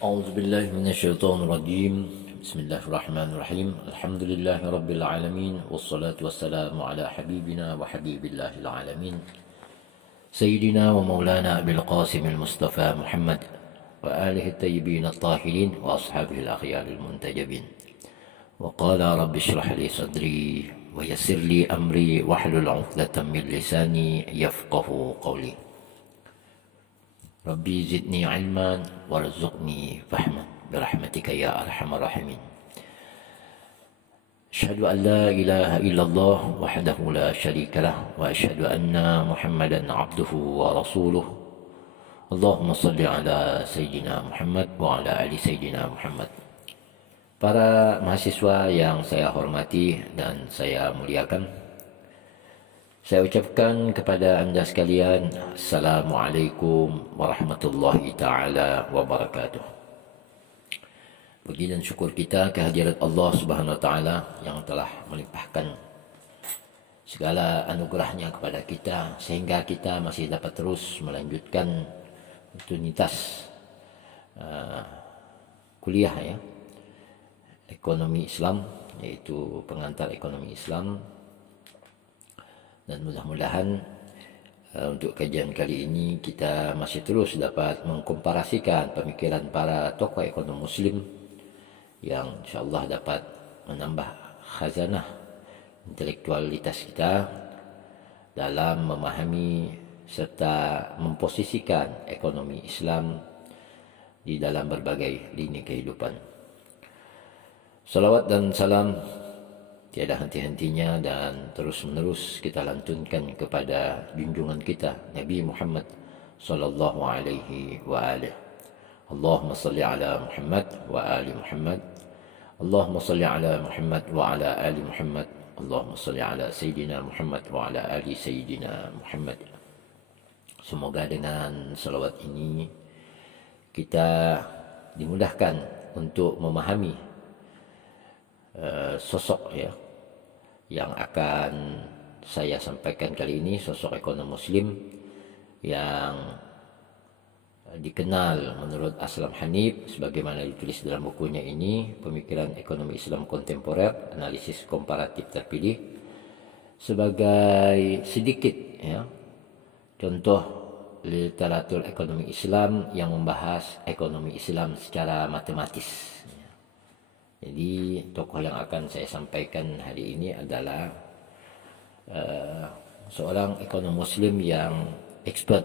أعوذ بالله من الشيطان الرجيم. بسم الله الرحمن الرحيم. الحمد لله رب العالمين، والصلاة والسلام على حبيبنا وحبيب الله العالمين سيدنا ومولانا أبي القاسم المصطفى محمد وآله الطيبين الطاهرين وأصحابه الأخيار المنتجبين. وقال رب اشرح لي صدري ويسر لي أمري واحلل عقدة من لساني يفقه قولي. ربي زدني علما وارزقني فهما برحمتك يا أرحم الراحمين. أشهد أن لا إله إلا الله وحده لا شريك له، وأشهد أن محمدا عبده ورسوله. اللهم صل على سيدنا محمد وعلى آل سيدنا Muhammad. Para mahasiswa yang saya hormati dan saya muliakan, saya ucapkan kepada anda sekalian, Assalamualaikum warahmatullahi ta'ala wabarakatuh. Puji dan syukur kita kehadirat Allah subhanahu wa ta'ala yang telah melimpahkan segala anugerahnya kepada kita, sehingga kita masih dapat terus melanjutkan rutinitas kuliah ya, ekonomi Islam, yaitu pengantar ekonomi Islam. Dan mudah-mudahan untuk kajian kali ini kita masih terus dapat mengkomparasikan pemikiran para tokoh ekonomi muslim yang insyaAllah dapat menambah khazanah intelektualitas kita dalam memahami serta memposisikan ekonomi Islam di dalam berbagai lini kehidupan. Salawat dan salam tiada henti-hentinya dan terus-menerus kita lantunkan kepada junjungan kita Nabi Muhammad sallallahu alaihi wa alihi. Allahumma salli ala Muhammad wa ali Muhammad. Allahumma salli ala Muhammad wa ala ali Muhammad. Allahumma salli ala Sayyidina Muhammad wa ala ali Sayyidina Muhammad. Semoga dengan salawat ini kita dimudahkan untuk memahami sosok ya yang akan saya sampaikan kali ini, sosok ekonom muslim yang dikenal menurut Aslam Hanif sebagaimana ditulis dalam bukunya ini, Pemikiran Ekonomi Islam Kontemporer, Analisis Komparatif Terpilih, sebagai sedikit ya contoh literatur ekonomi Islam yang membahas ekonomi Islam secara matematis. Jadi tokoh yang akan saya sampaikan hari ini adalah seorang ekonom muslim yang expert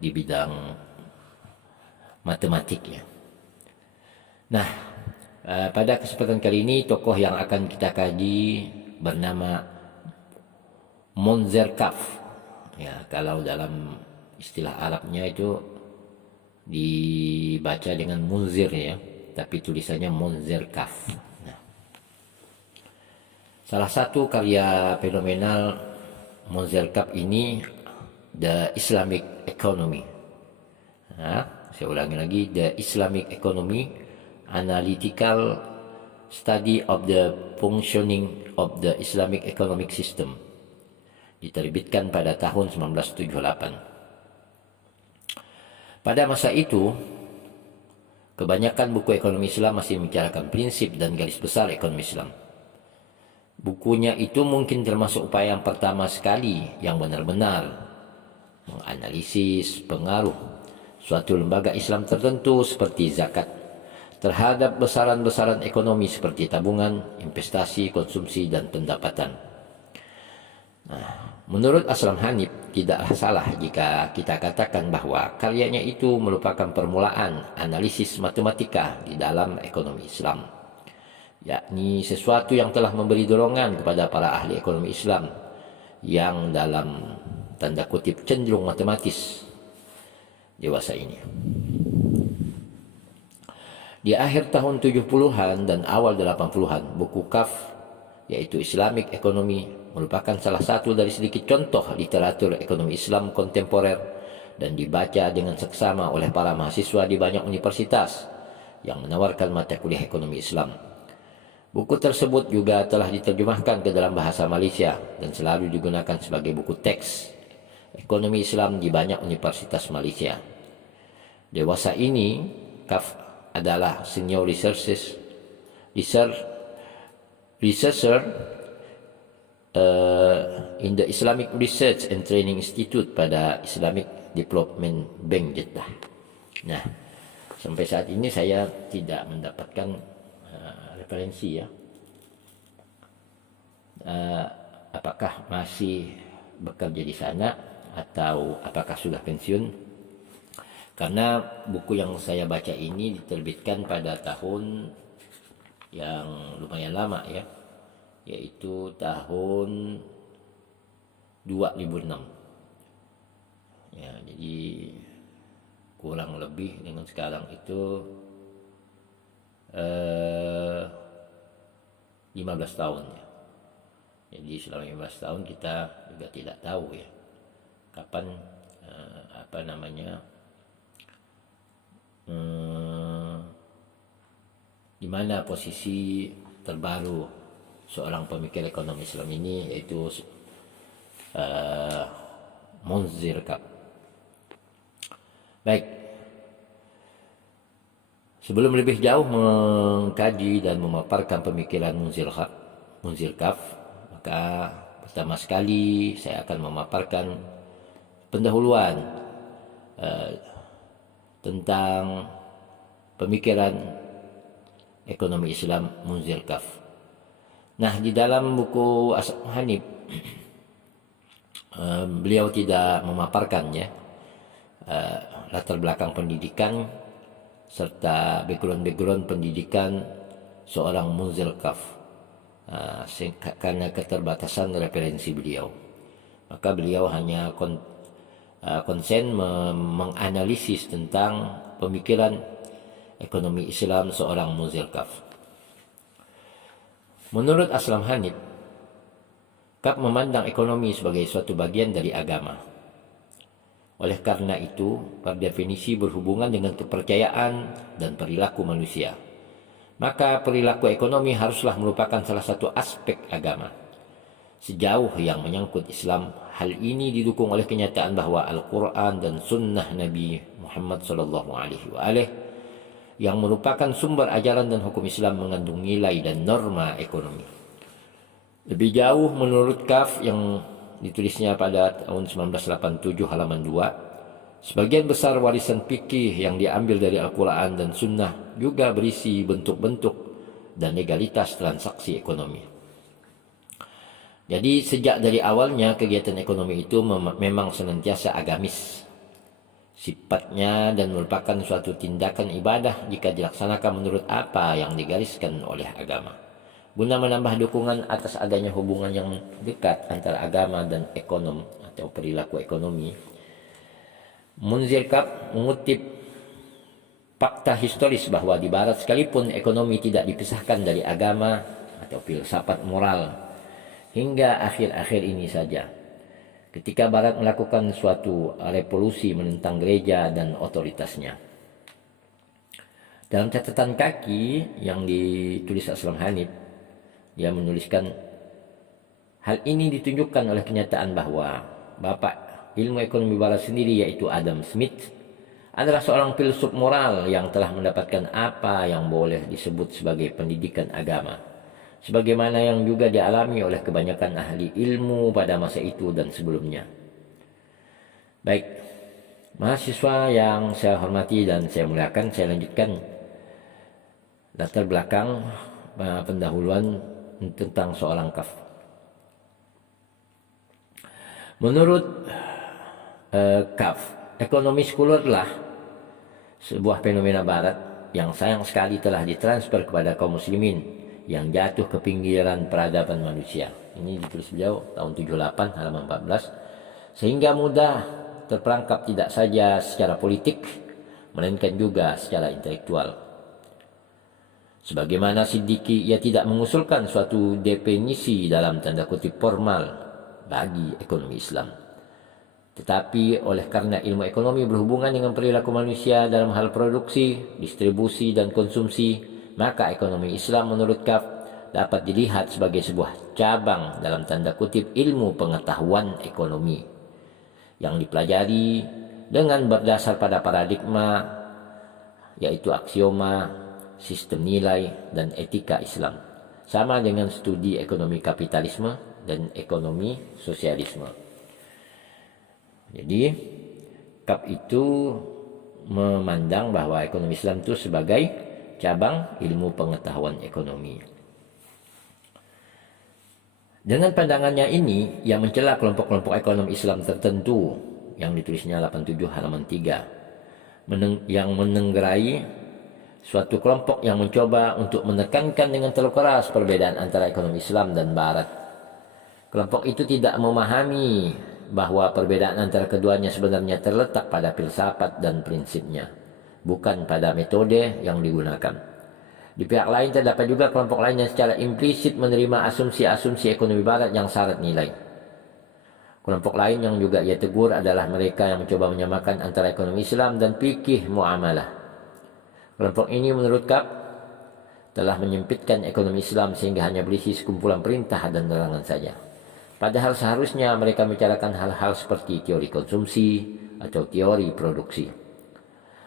di bidang matematiknya. Nah, pada kesempatan kali ini tokoh yang akan kita kaji bernama Monzerkaf. Ya, kalau dalam istilah Arabnya itu dibaca dengan Munzir ya, tapi tulisannya Monzerkaf. Nah, salah satu karya fenomenal Monzerkaf ini The Islamic Economy. Nah, saya ulangi lagi, The Islamic Economy, Analytical Study of the Functioning of the Islamic Economic System. Diterbitkan pada tahun 1978. Pada masa itu, kebanyakan buku ekonomi Islam masih membicarakan prinsip dan garis besar ekonomi Islam. Bukunya itu mungkin termasuk upaya yang pertama sekali yang benar-benar menganalisis pengaruh suatu lembaga Islam tertentu seperti zakat terhadap besaran-besaran ekonomi seperti tabungan, investasi, konsumsi, dan pendapatan. Nah, menurut Aslam Hanif, tidaklah salah jika kita katakan bahwa karyanya itu merupakan permulaan analisis matematika di dalam ekonomi Islam, yakni sesuatu yang telah memberi dorongan kepada para ahli ekonomi Islam yang dalam tanda kutip cenderung matematis dewasa ini. Di akhir tahun 70-an dan awal 80-an, buku KAF, yaitu Islamic Economy, merupakan salah satu dari sedikit contoh literatur ekonomi Islam kontemporer dan dibaca dengan seksama oleh para mahasiswa di banyak universitas yang menawarkan mata kuliah ekonomi Islam. Buku tersebut juga telah diterjemahkan ke dalam bahasa Malaysia dan selalu digunakan sebagai buku teks ekonomi Islam di banyak universitas Malaysia. Dewasa ini, KAF adalah senior researcher in the Islamic Research and Training Institute pada Islamic Development Bank Jeddah. Nah, sampai saat ini saya tidak mendapatkan referensi ya. Apakah masih bekerja di sana atau apakah sudah pensiun? Karena buku yang saya baca ini diterbitkan pada tahun yang lumayan lama ya, yaitu tahun 2006. Ya, jadi kurang lebih dengan sekarang itu 15 tahun ya. Jadi selama 15 tahun kita juga tidak tahu ya kapan di mana posisi terbaru seorang pemikir ekonomi Islam ini, yaitu Munzir Kaf. Baik, sebelum lebih jauh mengkaji dan memaparkan pemikiran Munzir Kaf, maka pertama sekali saya akan memaparkan pendahuluan tentang pemikiran ekonomi Islam Munzir Kaf. Nah, di dalam buku Asal Hanif beliau tidak memaparkannya latar belakang pendidikan serta background pendidikan seorang Munzir Kaf karena keterbatasan referensi beliau. Maka beliau hanya konsen menganalisis tentang pemikiran ekonomi Islam seorang Munzir Kaf. Menurut Aslam Hanif, Kaf memandang ekonomi sebagai suatu bagian dari agama. Oleh karena itu, per definisi berhubungan dengan kepercayaan dan perilaku manusia. Maka perilaku ekonomi haruslah merupakan salah satu aspek agama. Sejauh yang menyangkut Islam, hal ini didukung oleh kenyataan bahwa Al-Quran dan Sunnah Nabi Muhammad SAW yang merupakan sumber ajaran dan hukum Islam mengandung nilai dan norma ekonomi. Lebih jauh, menurut Kaf yang ditulisnya pada tahun 1987 halaman 2, sebagian besar warisan fikih yang diambil dari Al-Quran dan Sunnah juga berisi bentuk-bentuk dan legalitas transaksi ekonomi. Jadi sejak dari awalnya kegiatan ekonomi itu memang senantiasa agamis sifatnya dan merupakan suatu tindakan ibadah jika dilaksanakan menurut apa yang digariskan oleh agama. Guna menambah dukungan atas adanya hubungan yang dekat antara agama dan ekonom atau perilaku ekonomi, Munzir Kaf mengutip fakta historis bahwa di Barat sekalipun ekonomi tidak dipisahkan dari agama atau filsafat moral hingga akhir-akhir ini saja. Ketika Barat melakukan suatu revolusi menentang gereja dan otoritasnya. Dalam catatan kaki yang ditulis Aslam Hanif, dia menuliskan hal ini ditunjukkan oleh kenyataan bahwa bapak ilmu ekonomi Barat sendiri, yaitu Adam Smith, adalah seorang filsuf moral yang telah mendapatkan apa yang boleh disebut sebagai pendidikan agama, sebagaimana yang juga dialami oleh kebanyakan ahli ilmu pada masa itu dan sebelumnya. Baik, mahasiswa yang saya hormati dan saya muliakan, saya lanjutkan latar belakang pendahuluan tentang seorang Kaf. Menurut Kaf, ekonomi sekuler adalah sebuah fenomena Barat yang sayang sekali telah ditransfer kepada kaum muslimin yang jatuh ke pinggiran peradaban manusia. Ini ditulis beliau tahun 78 halaman 14, sehingga mudah terperangkap tidak saja secara politik melainkan juga secara intelektual. Sebagaimana Siddiqi, ia tidak mengusulkan suatu definisi dalam tanda kutip formal bagi ekonomi Islam. Tetapi oleh karena ilmu ekonomi berhubungan dengan perilaku manusia dalam hal produksi, distribusi, dan konsumsi, maka ekonomi Islam menurut Kaf dapat dilihat sebagai sebuah cabang dalam tanda kutip ilmu pengetahuan ekonomi yang dipelajari dengan berdasar pada paradigma yaitu aksioma, sistem nilai, dan etika Islam. Sama dengan studi ekonomi kapitalisme dan ekonomi sosialisme. Jadi, KAP itu memandang bahwa ekonomi Islam itu sebagai cabang ilmu pengetahuan ekonomi. Dengan pandangannya ini, yang mencela kelompok-kelompok ekonomi Islam tertentu yang ditulisnya 87 halaman 3, yang menenggerai suatu kelompok yang mencoba untuk menekankan dengan terlalu keras perbedaan antara ekonomi Islam dan Barat. Kelompok itu tidak memahami bahwa perbedaan antara keduanya sebenarnya terletak pada filsafat dan prinsipnya, bukan pada metode yang digunakan. Di pihak lain terdapat juga kelompok lain yang secara implisit menerima asumsi-asumsi ekonomi Barat yang syarat nilai. Kelompok lain yang juga ia tegur adalah mereka yang mencoba menyamakan antara ekonomi Islam dan fikih muamalah. Kelompok ini menurut KAP telah menyempitkan ekonomi Islam sehingga hanya berisi sekumpulan perintah dan larangan saja. Padahal seharusnya mereka membicarakan hal-hal seperti teori konsumsi atau teori produksi.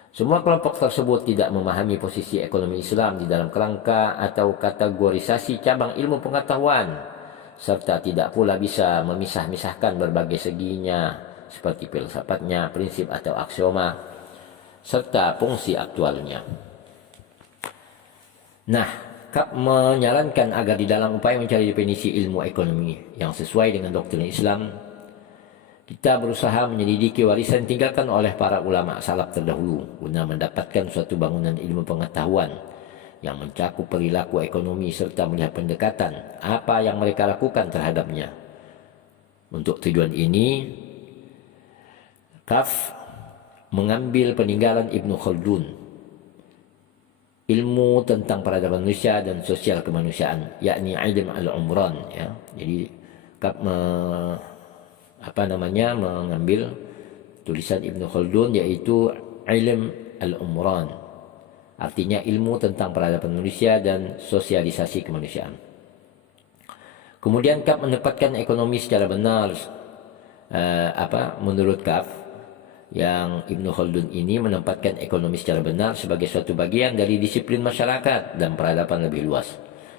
Semua kelompok tersebut tidak memahami posisi ekonomi Islam di dalam kerangka atau kategorisasi cabang ilmu pengetahuan, serta tidak pula bisa memisah-misahkan berbagai seginya seperti filsafatnya, prinsip atau aksioma, serta fungsi aktualnya. Nah, KAP menyarankan agar di dalam upaya mencari definisi ilmu ekonomi yang sesuai dengan doktrin Islam, kita berusaha menyelidiki warisan ditinggalkan oleh para ulama salaf terdahulu guna mendapatkan suatu bangunan ilmu pengetahuan yang mencakup perilaku ekonomi serta melihat pendekatan apa yang mereka lakukan terhadapnya. Untuk tujuan ini, KAF mengambil peninggalan Ibnu Khaldun, ilmu tentang peradaban manusia dan sosial kemanusiaan, yakni Ilm al-Umran. Ya. Jadi KAF mengambil tulisan Ibnu Khaldun, yaitu Ilm al-Umran, artinya ilmu tentang peradaban manusia dan sosialisasi kemanusiaan. Kemudian KAP menempatkan ekonomi secara benar. Menurut KAP, yang Ibnu Khaldun ini menempatkan ekonomi secara benar sebagai suatu bagian dari disiplin masyarakat dan peradaban lebih luas.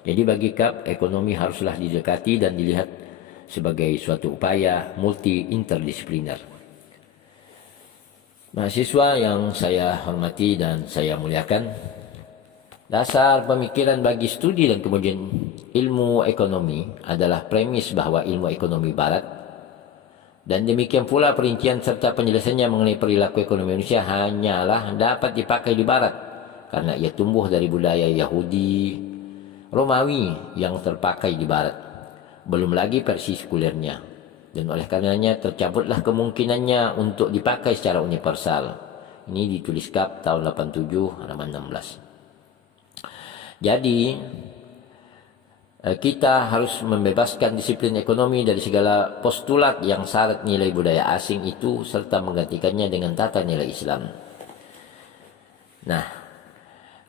Jadi bagi KAP, ekonomi haruslah didekati dan dilihat sebagai suatu upaya multi-interdisipliner. Mahasiswa yang saya hormati dan saya muliakan, dasar pemikiran bagi studi dan kemudian ilmu ekonomi adalah premis bahwa ilmu ekonomi Barat, dan demikian pula perincian serta penjelasannya mengenai perilaku ekonomi manusia hanyalah dapat dipakai di Barat, karena ia tumbuh dari budaya Yahudi Romawi yang terpakai di Barat, belum lagi versi sekulernya, dan oleh karenanya tercabutlah kemungkinannya untuk dipakai secara universal. Ini ditulis KAP tahun 87 halaman 16. Jadi kita harus membebaskan disiplin ekonomi dari segala postulat yang syarat nilai budaya asing itu, serta menggantikannya dengan tata nilai Islam. Nah,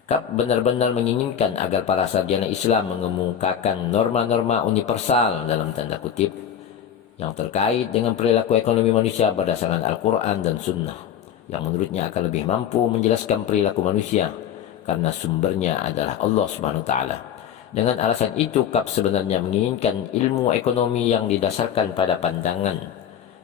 KAP benar-benar menginginkan agar para sarjana Islam mengemukakan norma-norma universal dalam tanda kutip yang terkait dengan perilaku ekonomi manusia berdasarkan Al-Quran dan Sunnah, yang menurutnya akan lebih mampu menjelaskan perilaku manusia karena sumbernya adalah Allah Subhanahu wa taala. Dengan alasan itu, KAP sebenarnya menginginkan ilmu ekonomi yang didasarkan pada pandangan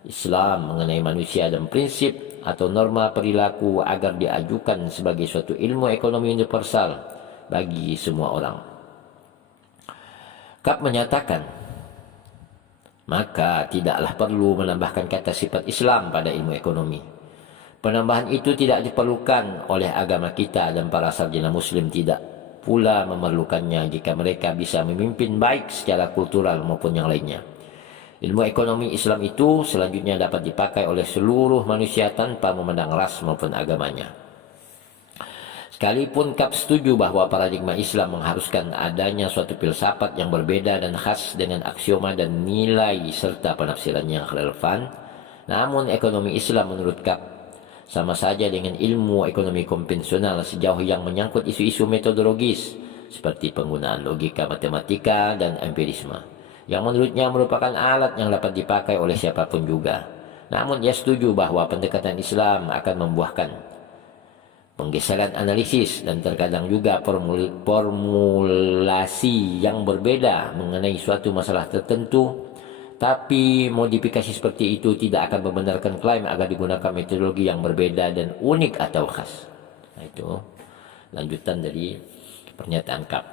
Islam mengenai manusia dan prinsip atau norma perilaku agar diajukan sebagai suatu ilmu ekonomi universal bagi semua orang. KAP menyatakan, maka tidaklah perlu menambahkan kata sifat Islam pada ilmu ekonomi. Penambahan itu tidak diperlukan oleh agama kita, dan para sarjana muslim tidak pula memerlukannya jika mereka bisa memimpin baik secara kultural maupun yang lainnya. Ilmu ekonomi Islam itu selanjutnya dapat dipakai oleh seluruh manusia tanpa memandang ras maupun agamanya. Sekalipun KAP setuju bahwa paradigma Islam mengharuskan adanya suatu filsafat yang berbeda dan khas dengan aksioma dan nilai serta penafsiran yang relevan, namun ekonomi Islam menurut KAP sama saja dengan ilmu ekonomi konvensional sejauh yang menyangkut isu-isu metodologis seperti penggunaan logika matematika dan empirisme, yang menurutnya merupakan alat yang dapat dipakai oleh siapapun juga. Namun ia setuju bahwa pendekatan Islam akan membuahkan penggeseran analisis, dan terkadang juga formulasi yang berbeda mengenai suatu masalah tertentu. Tapi modifikasi seperti itu tidak akan membenarkan klaim agar digunakan metodologi yang berbeda dan unik atau khas. Nah, itu lanjutan dari pernyataan Kap.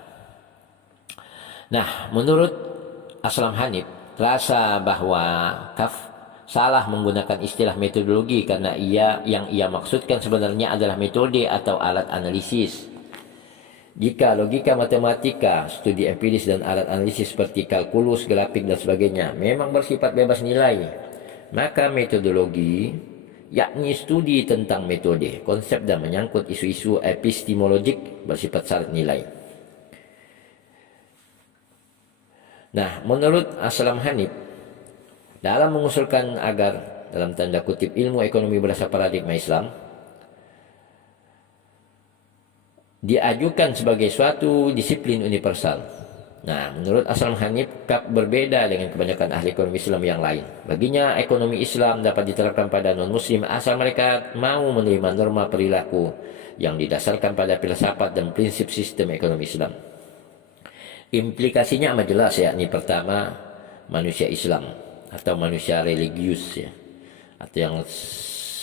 Nah, menurut Aslam Hanif, terasa bahwa Kaf salah menggunakan istilah metodologi karena yang ia maksudkan sebenarnya adalah metode atau alat analisis. Jika logika matematika, studi empiris dan alat analisis seperti kalkulus, grafik dan sebagainya memang bersifat bebas nilai, maka metodologi, yakni studi tentang metode, konsep dan menyangkut isu-isu epistemologik bersifat syarat nilai. Nah, menurut Aslam Hanif, dalam mengusulkan agar dalam tanda kutip ilmu ekonomi berdasar paradigma Islam diajukan sebagai suatu disiplin universal. Nah, menurut Aslam Hanif, Kap berbeda dengan kebanyakan ahli ekonomi Islam yang lain. Baginya, ekonomi Islam dapat diterapkan pada non-muslim asal mereka mau menerima norma perilaku yang didasarkan pada filsafat dan prinsip sistem ekonomi Islam. Implikasinya amat jelas, yakni pertama, manusia Islam atau manusia religius, ya, atau yang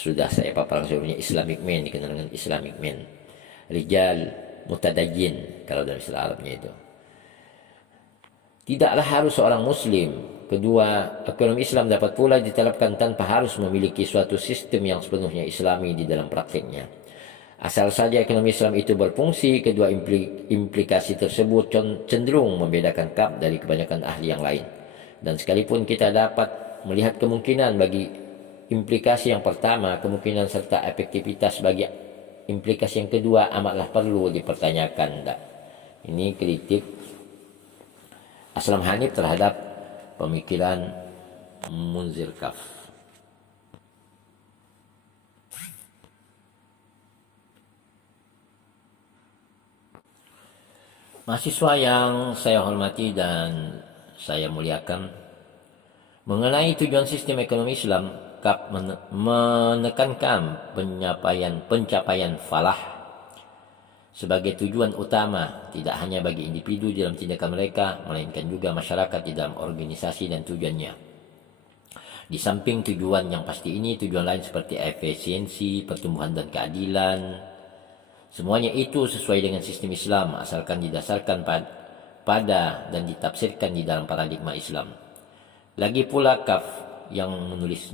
sudah saya paparkan sebelumnya Islamic man, dikenal dengan Islamic man. Rijal mutadayyin kalau dalam istilah Arabnya itu. Tidaklah harus seorang muslim. Kedua, ekonomi Islam dapat pula diterapkan tanpa harus memiliki suatu sistem yang sepenuhnya islami di dalam praktiknya. Asal saja ekonomi Islam itu berfungsi, kedua implikasi tersebut cenderung membedakan Kap dari kebanyakan ahli yang lain. Dan sekalipun kita dapat melihat kemungkinan bagi implikasi yang pertama, kemungkinan serta efektivitas bagi implikasi yang kedua amatlah perlu dipertanyakan. Ini kritik Aslam Hanif terhadap pemikiran Munzir Kaf. Mahasiswa yang saya hormati dan saya muliakan, mengenai tujuan sistem ekonomi Islam, Kap menekankan pencapaian falah sebagai tujuan utama, tidak hanya bagi individu dalam tindakan mereka, melainkan juga masyarakat di dalam organisasi dan tujuannya. Di samping tujuan yang pasti ini, tujuan lain seperti efisiensi, pertumbuhan dan keadilan, semuanya itu sesuai dengan sistem Islam, asalkan didasarkan pada dan ditafsirkan di dalam paradigma Islam. Lagi pula Kaf yang menulis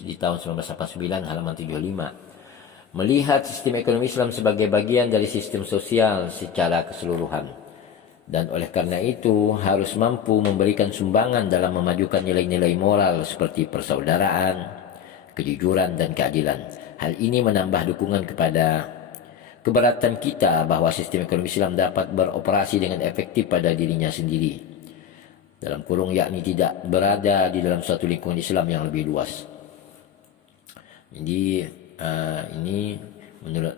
di tahun 1989 halaman 75, melihat sistem ekonomi Islam sebagai bagian dari sistem sosial secara keseluruhan, dan oleh karena itu harus mampu memberikan sumbangan dalam memajukan nilai-nilai moral seperti persaudaraan, kejujuran dan keadilan. Hal ini menambah dukungan kepada keberatan kita bahwa sistem ekonomi Islam dapat beroperasi dengan efektif pada dirinya sendiri, dalam kurung yakni tidak berada di dalam suatu lingkungan Islam yang lebih luas. Jadi ini menurut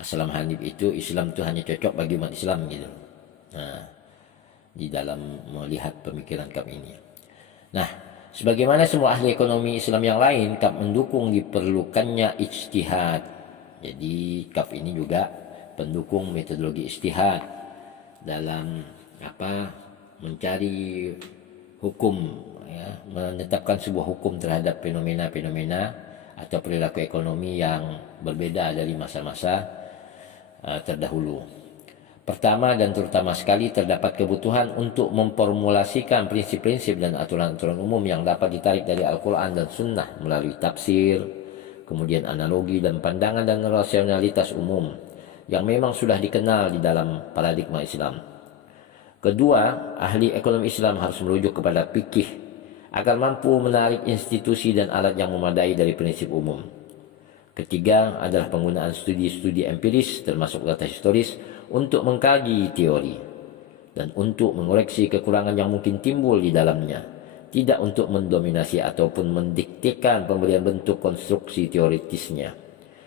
Aslam Hanif itu Islam itu hanya cocok bagi umat Islam gitu. Di dalam melihat pemikiran Kap ini. Nah, sebagaimana semua ahli ekonomi Islam yang lain, Kap mendukung diperlukannya ijtihad. Jadi Kap ini juga pendukung metodologi ijtihad dalam mencari hukum, ya, menetapkan sebuah hukum terhadap fenomena-fenomena atau perilaku ekonomi yang berbeda dari masa-masa terdahulu. Pertama dan terutama sekali terdapat kebutuhan untuk memformulasikan prinsip-prinsip dan aturan-aturan umum yang dapat ditarik dari Al-Quran dan Sunnah melalui tafsir, kemudian analogi dan pandangan dan rasionalitas umum yang memang sudah dikenal di dalam paradigma Islam. Kedua, ahli ekonomi Islam harus merujuk kepada fikih agar mampu menarik institusi dan alat yang memadai dari prinsip umum. Ketiga adalah penggunaan studi-studi empiris termasuk data historis untuk mengkaji teori dan untuk mengoreksi kekurangan yang mungkin timbul di dalamnya, tidak untuk mendominasi ataupun mendiktekan pemberian bentuk konstruksi teoritisnya.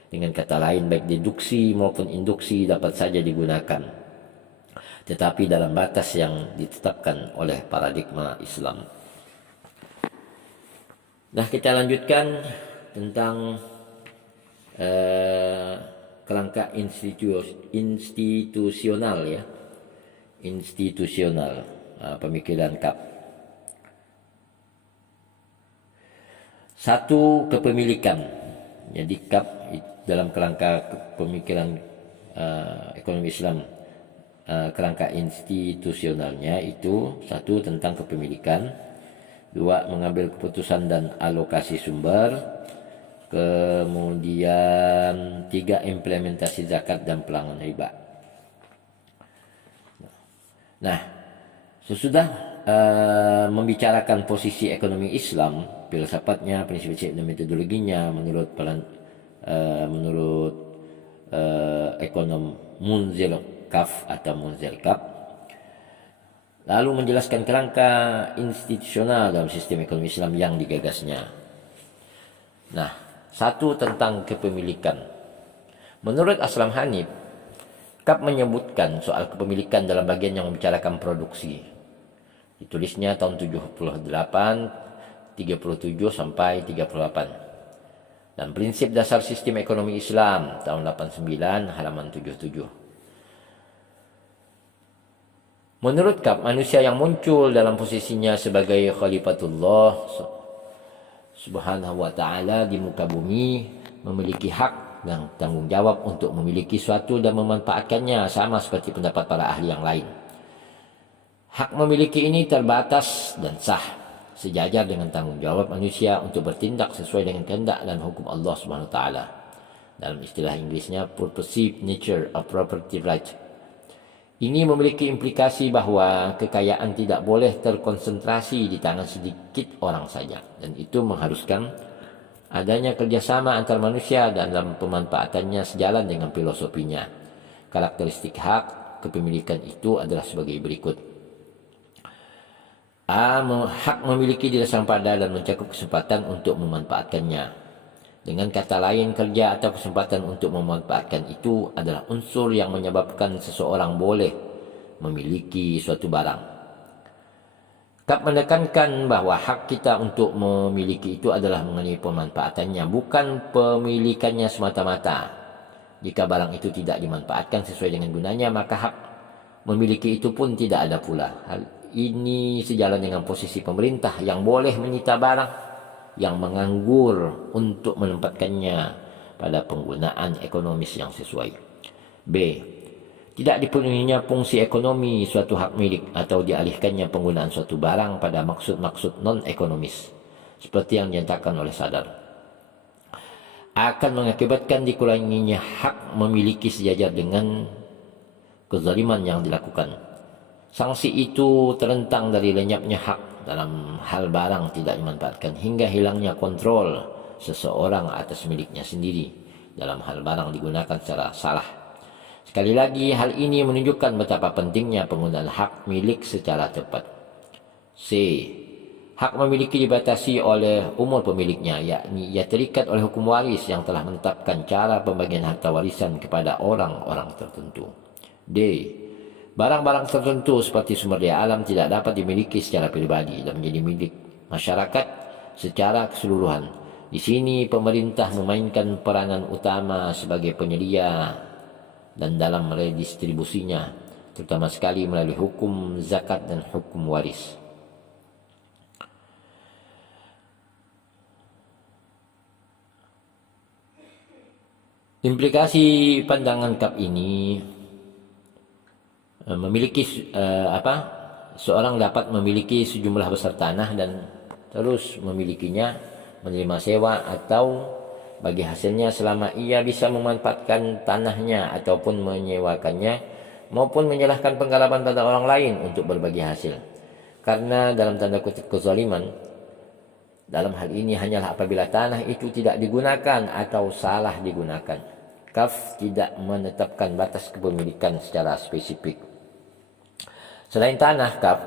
Dengan kata lain, baik deduksi maupun induksi dapat saja digunakan, tetapi dalam batas yang ditetapkan oleh paradigma Islam. Nah, kita lanjutkan tentang kerangka institusional ya, institusional pemikiran KAP. Satu, kepemilikan. Jadi KAP dalam kerangka pemikiran ekonomi Islam, kerangka institusionalnya itu satu, tentang kepemilikan, dua, mengambil keputusan dan alokasi sumber, kemudian tiga, implementasi zakat dan pelanggan riba. Nah, sesudah membicarakan posisi ekonomi Islam, filsafatnya, prinsip-prinsip dan metodologinya menurut ekonom Munzil Kaf atau Munzil Kaf, lalu menjelaskan kerangka institusional dalam sistem ekonomi Islam yang digagasnya. Nah, satu, tentang kepemilikan. Menurut Aslam Hanif, KAP menyebutkan soal kepemilikan dalam bagian yang membicarakan produksi. Ditulisnya tahun 78, 37 sampai 38. Dan prinsip dasar sistem ekonomi Islam tahun 89 halaman 77. Menurut KAP, manusia yang muncul dalam posisinya sebagai Khalifatullah Subhanahu wa ta'ala di muka bumi memiliki hak dan tanggung jawab untuk memiliki suatu dan memanfaatkannya, sama seperti pendapat para ahli yang lain. Hak memiliki ini terbatas dan sah, sejajar dengan tanggung jawab manusia untuk bertindak sesuai dengan kehendak dan hukum Allah Subhanahu wa ta'ala. Dalam istilah Inggrisnya, purposive nature of property right. Ini memiliki implikasi bahwa kekayaan tidak boleh terkonsentrasi di tangan sedikit orang saja, dan itu mengharuskan adanya kerjasama antar manusia dalam pemanfaatannya sejalan dengan filosofinya. Karakteristik hak kepemilikan itu adalah sebagai berikut. A. Hak memiliki didasarkan pada dan mencakup kesempatan untuk memanfaatkannya. Dengan kata lain, kerja atau kesempatan untuk memanfaatkan itu adalah unsur yang menyebabkan seseorang boleh memiliki suatu barang. KAP menekankan bahwa hak kita untuk memiliki itu adalah mengenai pemanfaatannya, bukan pemilikannya semata-mata. Jika barang itu tidak dimanfaatkan sesuai dengan gunanya, maka hak memiliki itu pun tidak ada pula. Hal ini sejalan dengan posisi pemerintah yang boleh menyita barang yang menganggur untuk menempatkannya pada penggunaan ekonomis yang sesuai. B. Tidak dipenuhinya fungsi ekonomi suatu hak milik atau dialihkannya penggunaan suatu barang pada maksud-maksud non-ekonomis, seperti yang dinyatakan oleh Sadar, akan mengakibatkan dikuranginya hak memiliki sejajar dengan kezaliman yang dilakukan. Sanksi itu terentang dari lenyapnya hak dalam hal barang tidak dimanfaatkan hingga hilangnya kontrol seseorang atas miliknya sendiri dalam hal barang digunakan secara salah. Sekali lagi, hal ini menunjukkan betapa pentingnya penggunaan hak milik secara tepat. C. Hak memiliki dibatasi oleh umur pemiliknya, yakni ia terikat oleh hukum waris yang telah menetapkan cara pembagian harta warisan kepada orang-orang tertentu. D. Barang-barang tertentu seperti sumber daya alam tidak dapat dimiliki secara pribadi dan menjadi milik masyarakat secara keseluruhan. Di sini pemerintah memainkan peranan utama sebagai penyedia dan dalam redistribusinya, terutama sekali melalui hukum zakat dan hukum waris. Implikasi pandangan KAP ini memiliki seorang dapat memiliki sejumlah besar tanah dan terus memilikinya, menerima sewa atau bagi hasilnya selama ia bisa memanfaatkan tanahnya ataupun menyewakannya, maupun menyerahkan penggalapan pada orang lain untuk berbagi hasil. Karena dalam tanda kutip kezaliman dalam hal ini hanyalah apabila tanah itu tidak digunakan atau salah digunakan. KAF tidak menetapkan batas kepemilikan secara spesifik. Selain tanah, KAF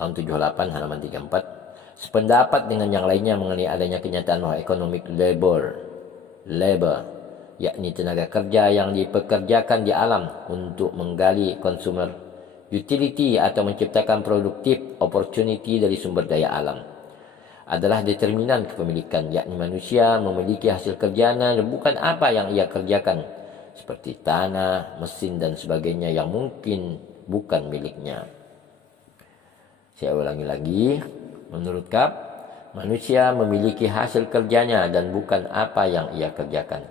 tahun 78 halaman 34 sependapat dengan yang lainnya mengenai adanya kenyataan bahwa economic labor, yakni tenaga kerja yang dipekerjakan di alam untuk menggali consumer utility atau menciptakan produktif opportunity dari sumber daya alam. adalah determinan kepemilikan, yakni manusia memiliki hasil kerjanya dan bukan apa yang ia kerjakan, seperti tanah, mesin dan sebagainya yang mungkin bukan miliknya. Saya ulangi lagi, menurut Kab, manusia memiliki hasil kerjanya dan bukan apa yang ia kerjakan,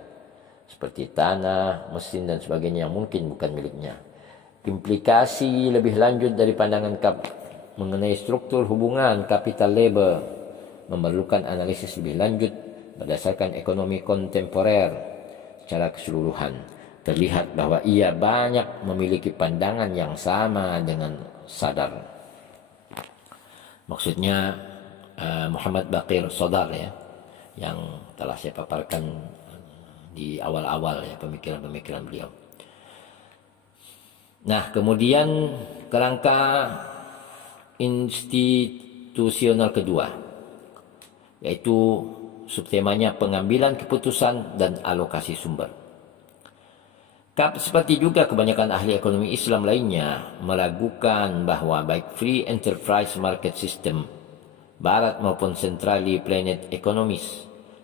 seperti tanah, mesin dan sebagainya yang mungkin bukan miliknya. Implikasi lebih lanjut dari pandangan Kab mengenai struktur hubungan capital labor memerlukan analisis lebih lanjut berdasarkan ekonomi kontemporer secara keseluruhan. Terlihat bahwa ia banyak memiliki pandangan yang sama dengan Sadar. Maksudnya Muhammad Baqir Sadar ya, yang telah saya paparkan di awal-awal ya pemikiran-pemikiran beliau. Nah, kemudian kerangka institusional kedua, yaitu subtemanya pengambilan keputusan dan alokasi sumber. Kab seperti juga kebanyakan ahli ekonomi Islam lainnya meragukan bahwa baik free enterprise market system barat maupun centrally planned economies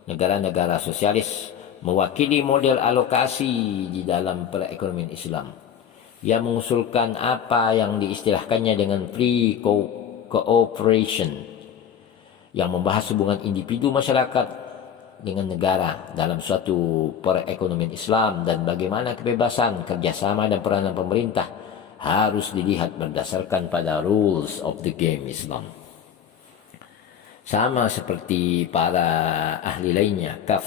negara-negara sosialis mewakili model alokasi di dalam perekonomian Islam. Ia mengusulkan apa yang diistilahkannya dengan free cooperation yang membahas hubungan individu masyarakat dengan negara dalam suatu perekonomian Islam dan bagaimana kebebasan, kerjasama dan peranan pemerintah harus dilihat berdasarkan pada rules of the game Islam. Sama seperti para ahli lainnya, Kaf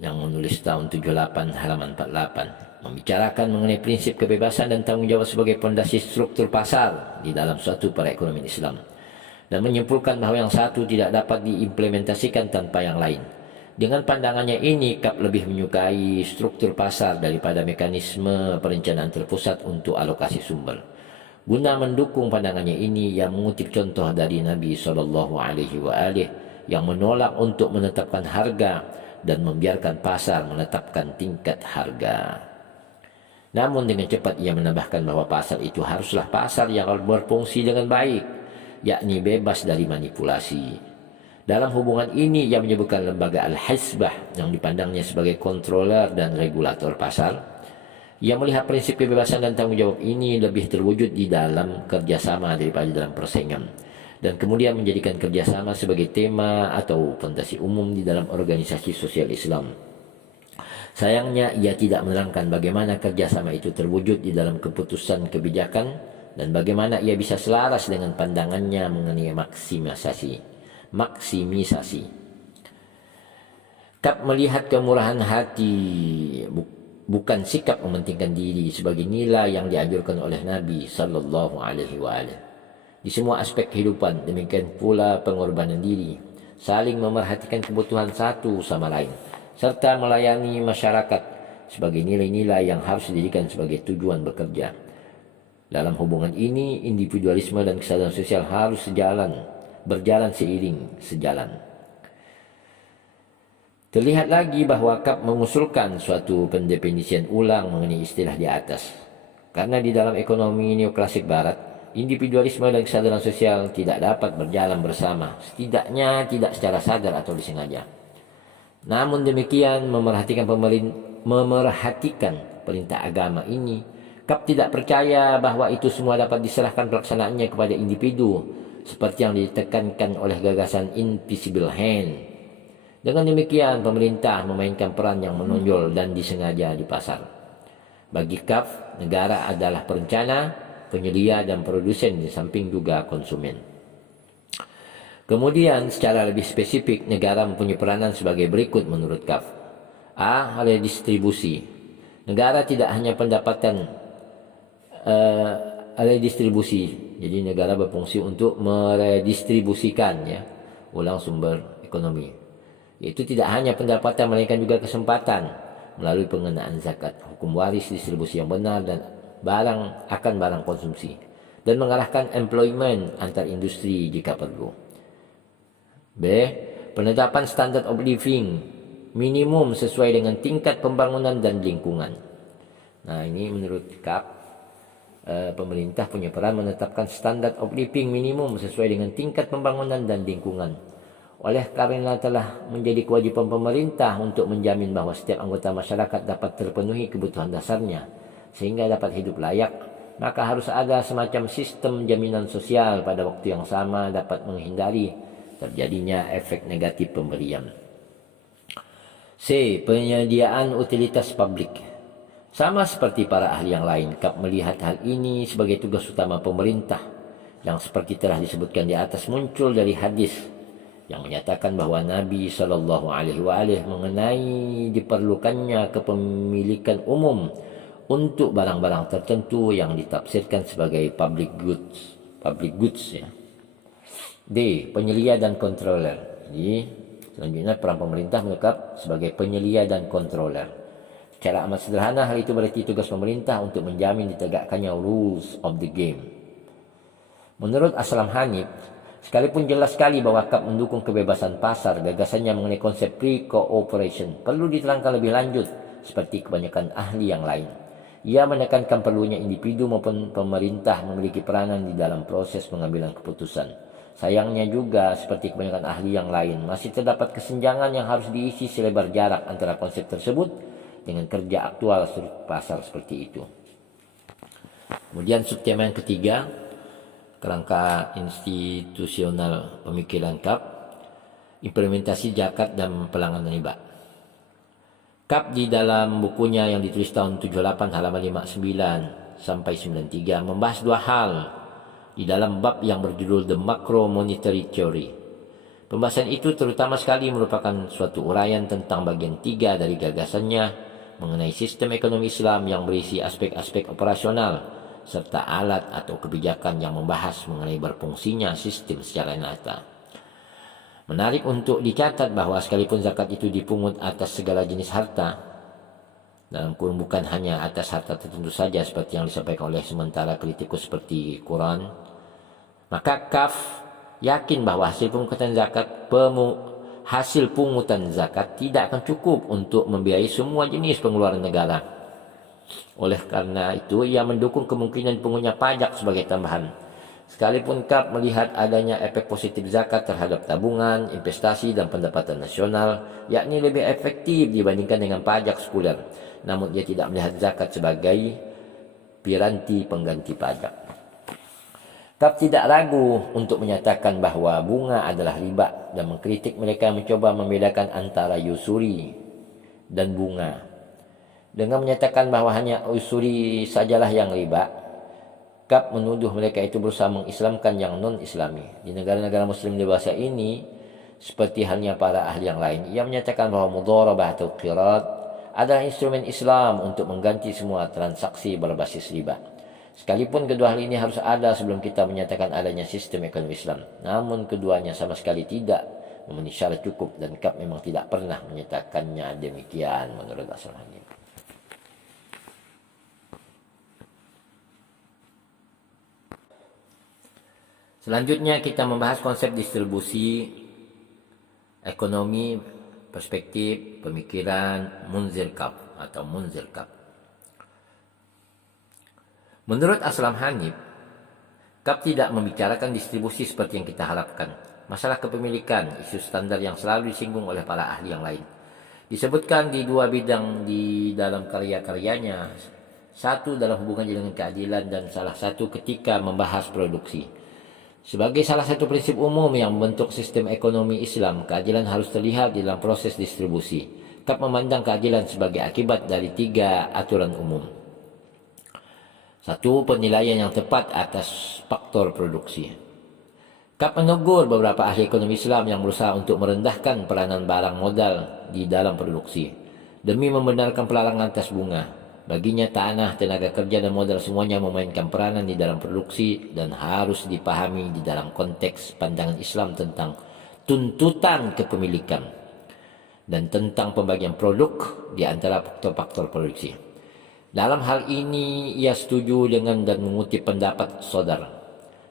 yang menulis tahun 78 halaman 48 membicarakan mengenai prinsip kebebasan dan tanggung jawab sebagai pondasi struktur pasar di dalam suatu perekonomian Islam, dan menyimpulkan bahwa yang satu tidak dapat diimplementasikan tanpa yang lain. Dengan pandangannya ini, Kab lebih menyukai struktur pasar daripada mekanisme perencanaan terpusat untuk alokasi sumber. Guna mendukung pandangannya ini, ia mengutip contoh dari Nabi SAW yang menolak untuk menetapkan harga dan membiarkan pasar menetapkan tingkat harga. Namun dengan cepat ia menambahkan bahwa pasar itu haruslah pasar yang berfungsi dengan baik, yakni bebas dari manipulasi. Dalam hubungan ini ia menyebutkan lembaga Al-Hisbah yang dipandangnya sebagai kontroler dan regulator pasar. Ia melihat prinsip kebebasan dan tanggung jawab ini lebih terwujud di dalam kerjasama daripada dalam persaingan, dan kemudian menjadikan kerjasama sebagai tema atau fondasi umum di dalam organisasi sosial Islam. Sayangnya ia tidak menerangkan bagaimana kerjasama itu terwujud di dalam keputusan kebijakan dan bagaimana ia bisa selaras dengan pandangannya mengenai maksimisasi. Kab melihat kemurahan hati, bukan sikap mementingkan diri sebagai nilai yang dianjurkan oleh Nabi sallallahu alaihi wasallam di semua aspek kehidupan. Demikian pula pengorbanan diri, saling memerhatikan kebutuhan satu sama lain, serta melayani masyarakat sebagai nilai-nilai yang harus dijadikan sebagai tujuan bekerja. Dalam hubungan ini, individualisme dan kesadaran sosial harus berjalan sejalan. Terlihat lagi bahwa Kab mengusulkan suatu pendefinisian ulang mengenai istilah di atas. Karena di dalam ekonomi neoklasik barat, individualisme dan kesadaran sosial tidak dapat berjalan bersama, setidaknya tidak secara sadar atau disengaja. Namun demikian, memerhatikan perintah agama ini, Kab tidak percaya bahwa itu semua dapat diserahkan pelaksanaannya kepada individu seperti yang ditekankan oleh gagasan invisible hand. Dengan demikian, pemerintah memainkan peran yang menonjol dan disengaja di pasar. Bagi Kab, negara adalah perencana, penyedia dan produsen di samping juga konsumen. Kemudian secara lebih spesifik, negara mempunyai peranan sebagai berikut menurut Kab. A. Redistribusi. Negara tidak hanya pendapatan redistribusi. Jadi negara berfungsi untuk meredistribusikan ulang sumber ekonomi. Itu tidak hanya pendapatan melainkan juga kesempatan melalui pengenaan zakat, hukum waris, distribusi yang benar dan barang konsumsi, dan mengarahkan employment antar industri jika perlu. B. Penetapan standard of living minimum sesuai dengan tingkat pembangunan dan lingkungan. Nah, ini menurut Kab pemerintah punya peran menetapkan standard of living minimum sesuai dengan tingkat pembangunan dan lingkungan. Oleh karena telah menjadi kewajiban pemerintah untuk menjamin bahwa setiap anggota masyarakat dapat terpenuhi kebutuhan dasarnya sehingga dapat hidup layak, maka harus ada semacam sistem jaminan sosial pada waktu yang sama dapat menghindari terjadinya efek negatif pemberian. C. Penyediaan utilitas publik. Sama seperti para ahli yang lain, KAP melihat hal ini sebagai tugas utama pemerintah yang seperti telah disebutkan di atas muncul dari hadis yang menyatakan bahwa Nabi SAW mengenai diperlukannya kepemilikan umum untuk barang-barang tertentu yang ditafsirkan sebagai public goods ya. D. Penyelia dan controller. Jadi selanjutnya peran pemerintah menetap sebagai penyelia dan controller. Secara amat sederhana, hal itu berarti tugas pemerintah untuk menjamin ditegakkannya rules of the game. Menurut Aslam Hanif, sekalipun jelas sekali bahwa KAP mendukung kebebasan pasar, gagasannya mengenai konsep pre-cooperation perlu diterangkan lebih lanjut seperti kebanyakan ahli yang lain. Ia menekankan perlunya individu maupun pemerintah memiliki peranan di dalam proses pengambilan keputusan. Sayangnya juga, seperti kebanyakan ahli yang lain, masih terdapat kesenjangan yang harus diisi selebar jarak antara konsep tersebut dengan kerja aktual pasar seperti itu. Kemudian subtema yang ketiga, kerangka institusional pemikiran KAP, implementasi zakat dan pelanggaran riba. KAP di dalam bukunya yang ditulis tahun 78 halaman 59 sampai 93 membahas dua hal di dalam bab yang berjudul The Macro Monetary Theory. Pembahasan itu terutama sekali merupakan suatu uraian tentang bagian 3 dari gagasannya mengenai sistem ekonomi Islam yang berisi aspek-aspek operasional serta alat atau kebijakan yang membahas mengenai berfungsinya sistem secara nyata. Menarik untuk dicatat bahwa sekalipun zakat itu dipungut atas segala jenis harta, dalam kurung bukan hanya atas harta tertentu saja seperti yang disampaikan oleh sementara kritikus seperti Quran, maka KAF yakin bahwa hasil pungutan zakat tidak akan cukup untuk membiayai semua jenis pengeluaran negara. Oleh karena itu, ia mendukung kemungkinan dipungutnya pajak sebagai tambahan. Sekalipun KAP melihat adanya efek positif zakat terhadap tabungan, investasi, dan pendapatan nasional, yakni lebih efektif dibandingkan dengan pajak sekuler. Namun ia tidak melihat zakat sebagai piranti pengganti pajak. KAP tidak ragu untuk menyatakan bahwa bunga adalah riba dan mengkritik mereka yang mencoba membedakan antara usuri dan bunga. Dengan menyatakan bahwa hanya usuri sajalah yang riba, KAP menuduh mereka itu berusaha mengislamkan yang non-islami. Di negara-negara muslim dewasa ini, seperti halnya para ahli yang lain, ia menyatakan bahwa mudharabah atau qirat adalah instrumen Islam untuk mengganti semua transaksi berbasis riba. Sekalipun kedua hal ini harus ada sebelum kita menyatakan adanya sistem ekonomi Islam. Namun keduanya sama sekali tidak memenuhi syarat cukup dan KAP memang tidak pernah menyatakannya demikian menurut Aslam Hanif. Selanjutnya kita membahas konsep distribusi ekonomi perspektif pemikiran Munzir KAP atau Munzir KAP. Menurut Aslam Hanif, KAP tidak membicarakan distribusi seperti yang kita harapkan. Masalah kepemilikan, isu standar yang selalu disinggung oleh para ahli yang lain. Disebutkan di dua bidang di dalam karya-karyanya. Satu dalam hubungan dengan keadilan dan salah satu ketika membahas produksi. Sebagai salah satu prinsip umum yang membentuk sistem ekonomi Islam, keadilan harus terlihat di dalam proses distribusi. KAP memandang keadilan sebagai akibat dari 3 aturan umum. 1. Penilaian yang tepat atas faktor produksi. KAP menegur beberapa ahli ekonomi Islam yang berusaha untuk merendahkan peranan barang modal di dalam produksi demi membenarkan pelarangan atas bunga. Baginya tanah, tenaga kerja, dan modal semuanya memainkan peranan di dalam produksi dan harus dipahami di dalam konteks pandangan Islam tentang tuntutan kepemilikan dan tentang pembagian produk di antara faktor-faktor produksi. Dalam hal ini ia setuju dengan dan mengutip pendapat Sodar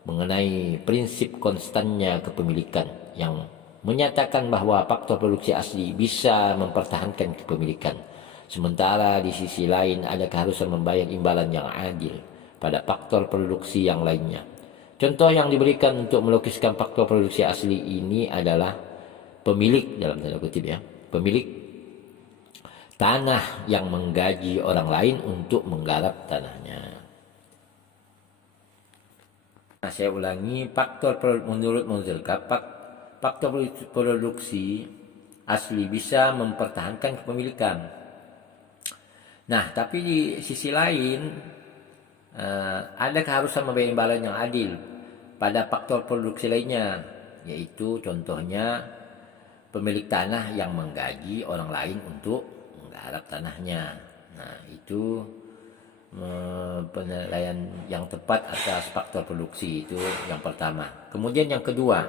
mengenai prinsip konstannya kepemilikan yang menyatakan bahwa faktor produksi asli bisa mempertahankan kepemilikan. Sementara di sisi lain ada keharusan membayar imbalan yang adil. pada faktor produksi yang lainnya. Contoh yang diberikan untuk melukiskan faktor produksi asli ini adalah pemilik, dalam tanda kutip ya, pemilik tanah yang menggaji orang lain untuk menggarap tanahnya. Nah, saya ulangi, menurut Monzelkap, faktor produksi asli bisa mempertahankan kepemilikan. Nah, tapi di sisi lain ada keharusan memberi imbalan yang adil pada faktor produksi lainnya, yaitu contohnya pemilik tanah yang menggaji orang lain untuk menggarap tanahnya. Nah, itu penilaian yang tepat atas faktor produksi, itu yang pertama. Kemudian yang kedua,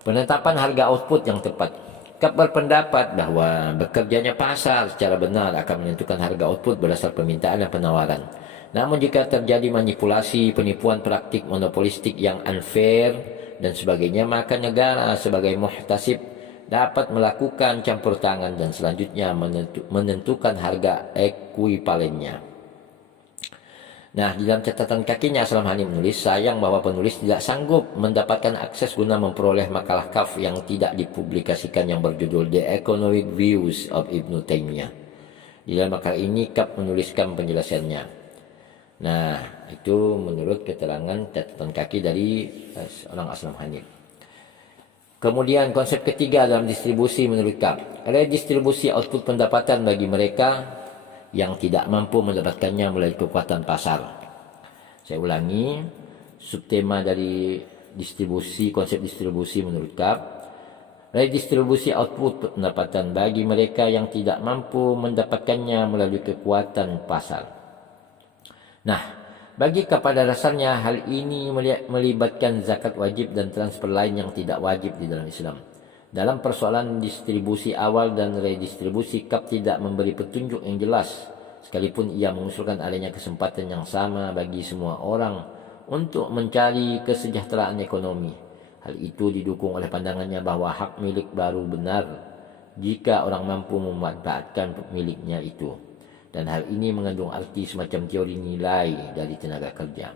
penetapan harga output yang tepat. Kap berpendapat bahwa bekerjanya pasar secara benar akan menentukan harga output berdasar permintaan dan penawaran. Namun jika terjadi manipulasi, penipuan, praktik monopolistik yang unfair dan sebagainya, maka negara sebagai muhtasib dapat melakukan campur tangan dan selanjutnya menentukan harga ekuivalennya. Nah, di dalam catatan kakinya Aslam Hani menulis, sayang bahwa penulis tidak sanggup mendapatkan akses guna memperoleh makalah Kaf yang tidak dipublikasikan yang berjudul The Economic Views of Ibn Taymiyah. Di dalam makalah ini Kaf menuliskan penjelasannya. Nah, itu menurut keterangan catatan kaki dari seorang Aslam Hani. Kemudian konsep ketiga dalam distribusi menurut Kaf, redistribusi output pendapatan bagi mereka yang tidak mampu mendapatkannya melalui kekuatan pasar. Saya ulangi, subtema dari konsep distribusi menurut Kaf, redistribusi output pendapatan bagi mereka yang tidak mampu mendapatkannya melalui kekuatan pasar. Nah, bagi kepada dasarnya hal ini melibatkan zakat wajib dan transfer lain yang tidak wajib di dalam Islam. Dalam persoalan distribusi awal dan redistribusi, Kaf tidak memberi petunjuk yang jelas, sekalipun ia mengusulkan adanya kesempatan yang sama bagi semua orang untuk mencari kesejahteraan ekonomi. Hal itu didukung oleh pandangannya bahwa hak milik baru benar jika orang mampu memanfaatkan miliknya itu. Dan hal ini mengandung arti semacam teori nilai dari tenaga kerja,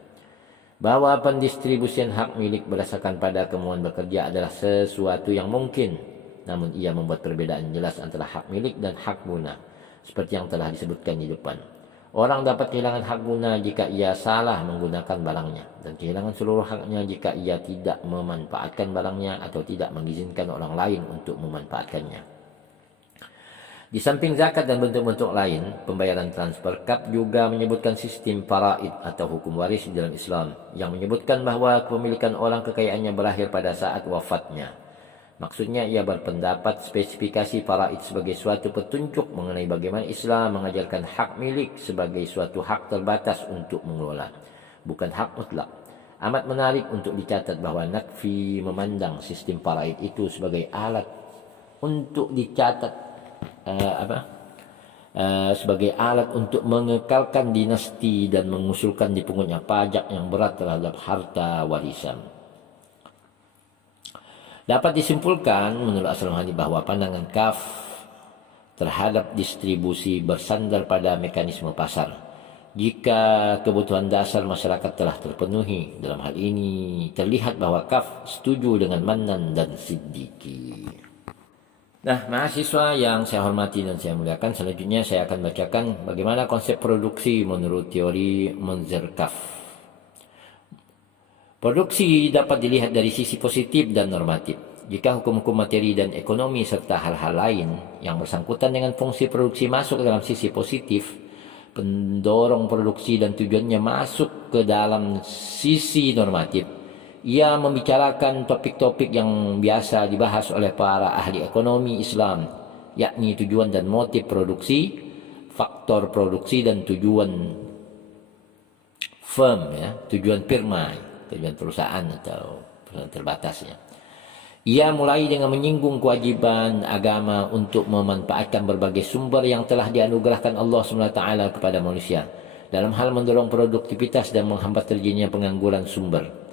bahwa pendistribusian hak milik berdasarkan pada kemauan bekerja adalah sesuatu yang mungkin, namun ia membuat perbedaan jelas antara hak milik dan hak guna, seperti yang telah disebutkan di depan. Orang dapat kehilangan hak guna jika ia salah menggunakan barangnya, dan kehilangan seluruh haknya jika ia tidak memanfaatkan barangnya atau tidak mengizinkan orang lain untuk memanfaatkannya. Di samping zakat dan bentuk-bentuk lain pembayaran transfer, Kaf juga menyebutkan sistem faraid atau hukum waris di dalam Islam, yang menyebutkan bahwa kepemilikan orang kekayaannya berakhir pada saat wafatnya. Maksudnya ia berpendapat spesifikasi faraid sebagai suatu petunjuk mengenai bagaimana Islam mengajarkan hak milik sebagai suatu hak terbatas untuk mengelola, bukan hak mutlak. Amat menarik untuk dicatat bahwa Naqfi memandang sistem faraid itu sebagai alat untuk dicatat sebagai alat untuk mengekalkan dinasti dan mengusulkan dipungutnya pajak yang berat terhadap harta warisan. Dapat disimpulkan menurut Aslam Hani bahwa pandangan Kaf terhadap distribusi bersandar pada mekanisme pasar. Jika kebutuhan dasar masyarakat telah terpenuhi, dalam hal ini terlihat bahwa Kaf setuju dengan Mannan dan Siddiqi. Nah, mahasiswa yang saya hormati dan saya muliakan, selanjutnya saya akan bacakan bagaimana konsep produksi menurut teori Monzelkap. Produksi dapat dilihat dari sisi positif dan normatif. Jika hukum-hukum materi dan ekonomi serta hal-hal lain yang bersangkutan dengan fungsi produksi masuk ke dalam sisi positif, pendorong produksi dan tujuannya masuk ke dalam sisi normatif, ia membicarakan topik-topik yang biasa dibahas oleh para ahli ekonomi Islam, yakni tujuan dan motif produksi, faktor produksi dan tujuan firm, tujuan firma, tujuan perusahaan atau perusahaan terbatasnya. Ia mulai dengan menyinggung kewajiban agama untuk memanfaatkan berbagai sumber yang telah dianugerahkan Allah SWT kepada manusia dalam hal mendorong produktivitas dan menghambat terjadinya pengangguran sumber.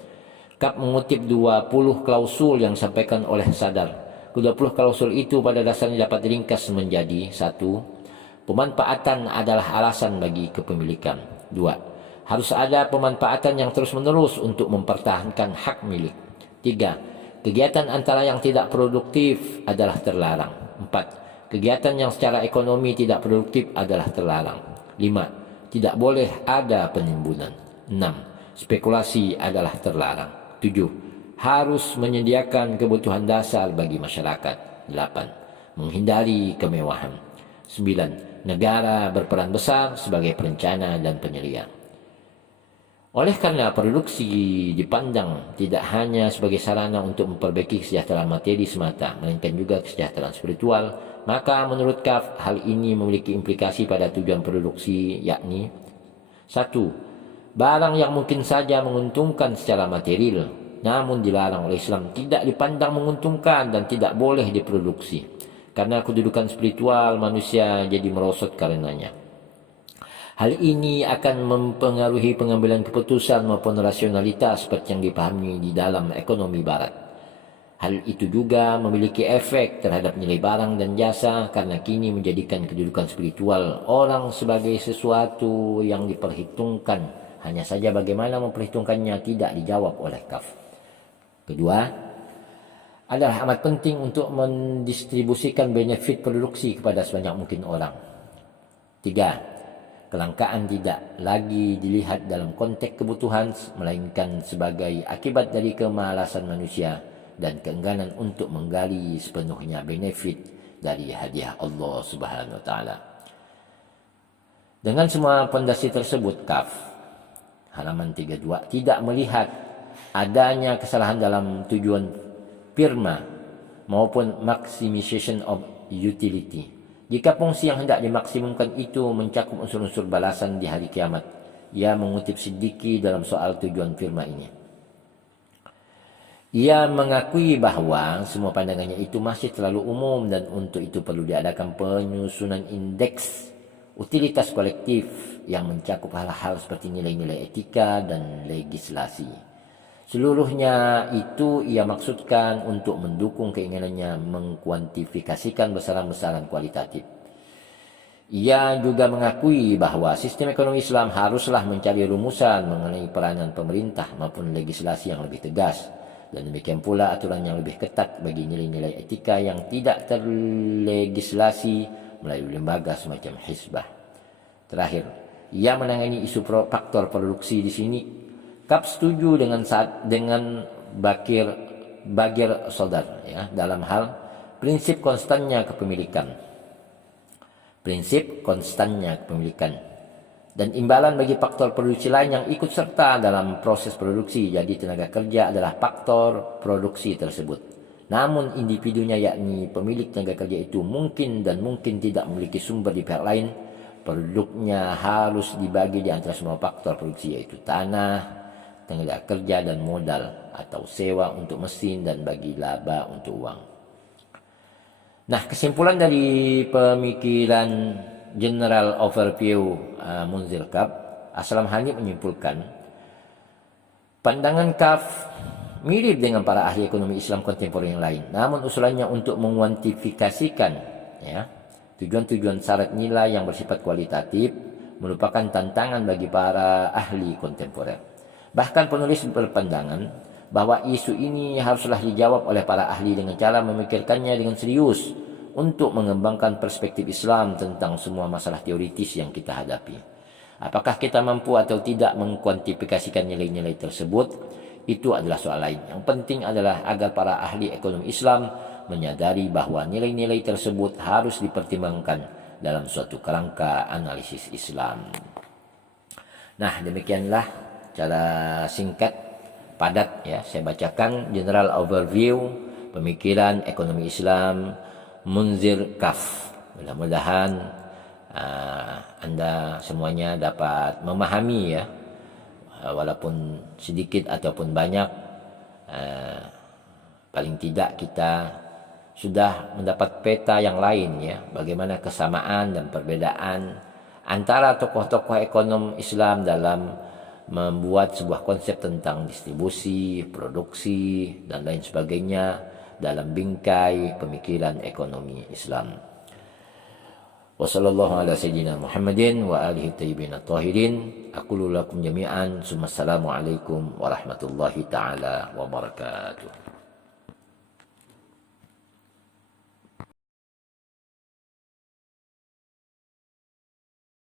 Kap mengutip 20 klausul yang disampaikan oleh Sadar. Ke-20 klausul itu pada dasarnya dapat diringkas menjadi: 1. Pemanfaatan adalah alasan bagi kepemilikan. 2. Harus ada pemanfaatan yang terus-menerus untuk mempertahankan hak milik. 3. Kegiatan antara yang tidak produktif adalah terlarang. 4. Kegiatan yang secara ekonomi tidak produktif adalah terlarang. 5. Tidak boleh ada penimbunan. 6. Spekulasi adalah terlarang. 7. Harus menyediakan kebutuhan dasar bagi masyarakat. 8. Menghindari kemewahan. 9. Negara berperan besar sebagai perencana dan penyelia. Oleh karena produksi dipandang tidak hanya sebagai sarana untuk memperbaiki kesejahteraan materi semata, melainkan juga kesejahteraan spiritual, maka menurut Kaf, hal ini memiliki implikasi pada tujuan produksi, yakni 1. Barang yang mungkin saja menguntungkan secara material, namun dilarang oleh Islam, tidak dipandang menguntungkan dan tidak boleh diproduksi, karena kedudukan spiritual manusia jadi merosot karenanya. Hal ini akan mempengaruhi pengambilan keputusan maupun rasionalitas seperti yang dipahami di dalam ekonomi barat. Hal itu juga memiliki efek terhadap nilai barang dan jasa karena kini menjadikan kedudukan spiritual orang sebagai sesuatu yang diperhitungkan. Hanya saja bagaimana memperhitungkannya tidak dijawab oleh Kaf. Kedua, adalah amat penting untuk mendistribusikan benefit produksi kepada sebanyak mungkin orang. 3. Kelangkaan tidak lagi dilihat dalam konteks kebutuhan, melainkan sebagai akibat dari kemalasan manusia dan keengganan untuk menggali sepenuhnya benefit dari hadiah Allah Subhanahu wa taala. Dengan semua pondasi tersebut, Kaf halaman 32 tidak melihat adanya kesalahan dalam tujuan firma maupun maximization of utility. Jika fungsi yang hendak dimaksimumkan itu mencakup unsur-unsur balasan di hari kiamat, ia mengutip Siddiqi dalam soal tujuan firma ini. Ia mengakui bahwa semua pandangannya itu masih terlalu umum dan untuk itu perlu diadakan penyusunan indeks utilitas kolektif yang mencakup hal-hal seperti nilai-nilai etika dan legislasi. Seluruhnya itu ia maksudkan untuk mendukung keinginannya mengkuantifikasikan besaran-besaran kualitatif. Ia juga mengakui bahwa sistem ekonomi Islam haruslah mencari rumusan mengenai peranan pemerintah maupun legislasi yang lebih tegas, dan demikian pula aturan yang lebih ketat bagi nilai-nilai etika yang tidak terlegislasi melalui lembaga semacam hizbah. Terakhir, ia menangani isu faktor produksi di sini. Kaf setuju dengan Bagir Sodar ya, dalam hal prinsip konstannya kepemilikan. Dan imbalan bagi faktor produksi lain yang ikut serta dalam proses produksi. Jadi tenaga kerja adalah faktor produksi tersebut. Namun individunya, yakni pemilik tenaga kerja itu mungkin dan mungkin tidak memiliki sumber di pihak lain. Produknya harus dibagi di antara semua faktor produksi, yaitu tanah, tenaga kerja dan modal, atau sewa untuk mesin dan bagi laba untuk uang. Nah, kesimpulan dari pemikiran General Overview Munzir Kaf, Aslam Hanif menyimpulkan pandangan Kaf mirip dengan para ahli ekonomi Islam kontemporer yang lain, namun usulannya untuk menguantifikasikan ya, tujuan-tujuan syarat nilai yang bersifat kualitatif merupakan tantangan bagi para ahli kontemporer. Bahkan penulis berpandangan bahwa isu ini haruslah dijawab oleh para ahli dengan cara memikirkannya dengan serius untuk mengembangkan perspektif Islam tentang semua masalah teoritis yang kita hadapi. Apakah kita mampu atau tidak mengkuantifikasikan nilai-nilai tersebut, itu adalah soal lain. Yang penting adalah agar para ahli ekonomi Islam menyadari bahwa nilai-nilai tersebut harus dipertimbangkan dalam suatu kerangka analisis Islam. Nah, demikianlah cara singkat padat ya saya bacakan General Overview pemikiran ekonomi Islam Munzir Kaf. Mudah-mudahan Anda semuanya dapat memahami ya, walaupun sedikit ataupun banyak, paling tidak kita sudah mendapat peta yang lain ya, bagaimana kesamaan dan perbedaan antara tokoh-tokoh ekonom Islam dalam membuat sebuah konsep tentang distribusi, produksi, dan lain sebagainya dalam bingkai pemikiran ekonomi Islam. Wa sallallahu ala sayyidina Muhammadin wa alihi tayyibin at-tahirin. Aqulu lakum jami'an. Assalamu alaikum warahmatullahi taala wabarakatuh.